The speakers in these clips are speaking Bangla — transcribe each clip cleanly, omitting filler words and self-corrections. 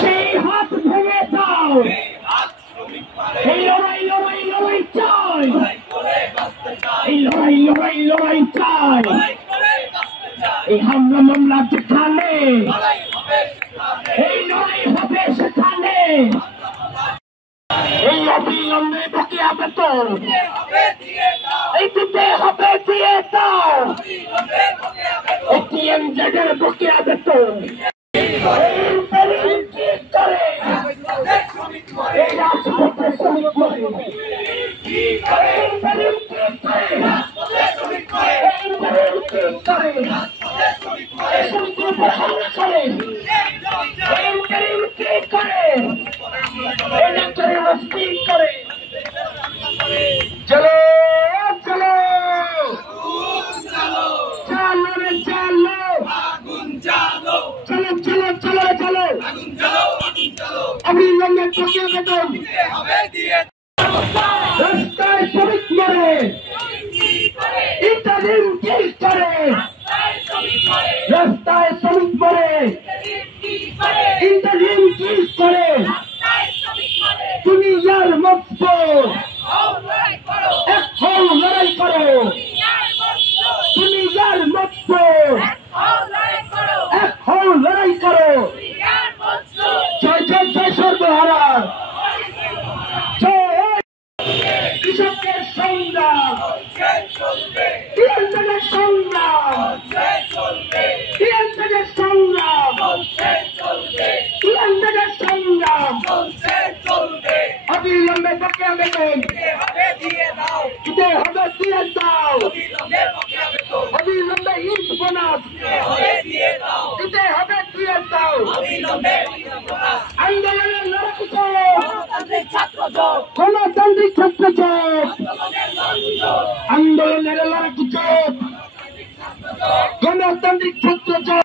সেই হাত ভেঙে দাও, এই লড়াই লড়াই লড়াই চাই, এই লড়াই লড়াই লড়াই চাই, এই হামলা মামলা যেখানে এই লড়াই হবে সেখানে, এই অবিলম্বে বকেয়া বেতন এই দিতে হবে দিয়ে দাও, TMZ এর বকেয়া বেতন এই রাজপথে শ্রমিক মরে, চলো চলো চলো রে চলো, চলো চলো চলো চলো, অবিলম্বে বকেয়া বেতন, রাস্তায় শ্রমিক মরে, ইন্টারিম কি করে, রাস্তায় শ্রমিক মরে, ইন্টারিম কি করে, তুমি ইয়ার মত এখন লড়াই করো, তুমি ইয়ার মত এখন লড়াই করো, জয় জয় জয় সর্বহারা, জয় কৃষকের সংগ্রাম, TMZ-এর সংগ্রাম, TMZ-এর সংগ্রাম, TMZ-এর সংগ্রাম, অবিলম্বে বকেয়া বেতন দিতে হবে দিয়ে দাও, অবিলম্বে ঈদ বোনাস দিতে হবে দিয়ে দাও, আন্দোলনের লড়াই গণতান্ত্রিক ছাত্র জোট, আন্দোলনের লড়াই গণতান্ত্রিক ছাত্র জোট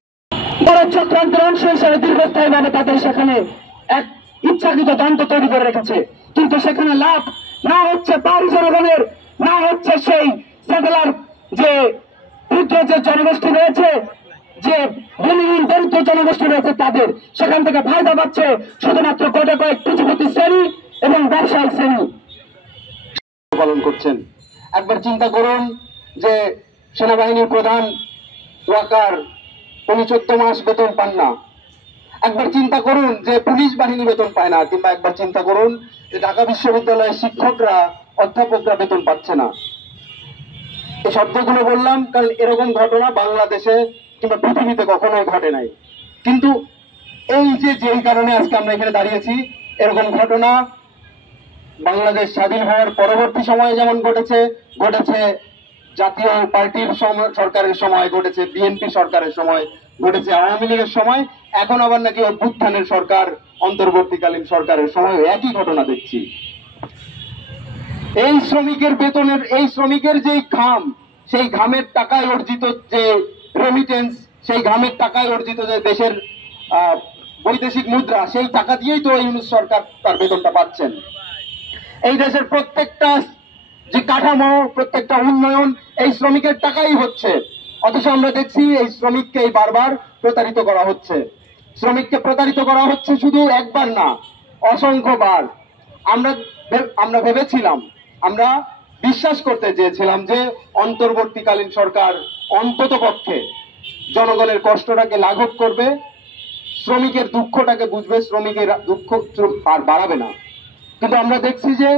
বড় চক্রান্তের অংশ হিসেবে দীর্ঘস্থায়ীভাবে তাদের সেখানে এক ইচ্ছাকৃত দ্বন্দ্ব তৈরি করে রেখেছে, কিন্তু সেখানে লাভ না হচ্ছে বাড়ি জনগণের, না হচ্ছে সেই সেটেলার যে ক্ষুদ্র যে জনগোষ্ঠী রয়েছে, যে ভূমিহীন দরিদ্র জনগোষ্ঠী রয়েছে তাদের, সেখান থেকে ফায়দা পাচ্ছে শুধুমাত্র কোটা কয়েক পুঁজিপতি শ্রেণী এবং ব্যবসায়ী শ্রেণী পালন করছেন। একবার চিন্তা করুন যে সেনাবাহিনীর প্রধান ওয়াকার উনি 14 মাস বেতন পান না, একবার চিন্তা করুন যে পুলিশ বাহিনী বেতন পায় না, কিংবা একবার চিন্তা করুন যে ঢাকা বিশ্ববিদ্যালয়ের শিক্ষকরা অধ্যাপকরা বেতন পাচ্ছে না। এই শব্দগুলো বললাম কারণ এরকম ঘটনা বাংলাদেশে কিংবা পৃথিবীতে কখনোই ঘটে নাই, কিন্তু এই যেই কারণে আজকে আমরা এখানে দাঁড়িয়েছি, এরকম ঘটনা বাংলাদেশ স্বাধীন হওয়ার পরবর্তী সময়ে যেমন ঘটেছে, জাতীয় পার্টির সরকারের সময় ঘটেছে, বিএনপি সরকারের সময় ঘটেছে, আওয়ামী লীগের সময়, এখন আবার নাকি অভ্যুত্থানের সরকার, অন্তর্বর্তীকালীন সরকারের সময় একই ঘটনা দেখছি। এই শ্রমিকের বেতনের, এই শ্রমিকের যে ঘাম, সেই ঘামের টাকায় অর্জিত যে রেমিটেন্স, সেই ঘামের টাকায় অর্জিত যে দেশের বৈদেশিক মুদ্রা, সেই টাকা দিয়েই তো ইউনূস সরকার তার বেতনটা পাচ্ছেন। এই দেশের প্রত্যেকটা যে কাঠামো, প্রত্যেকটা উন্নয়ন এই শ্রমিকের টাকাই হচ্ছে, অথচ আমরা দেখছি এই শ্রমিককে বারবার প্রতারিত করা হচ্ছে। শ্রমিককে প্রতারিত করা হচ্ছে শুধু একবার না, অসংখ্যবার। আমরা ভেবেছিলাম, আমরা বিশ্বাস করতে চেয়েছিলাম যে অন্তর্বর্তীকালীন সরকার অন্তত পক্ষে জনগণের কষ্টটাকে লাঘব করবে, শ্রমিকের দুঃখটাকে বুঝবে, শ্রমিকের দুঃখ আর বাড়াবে না। কিন্তু আমরা দেখছি যে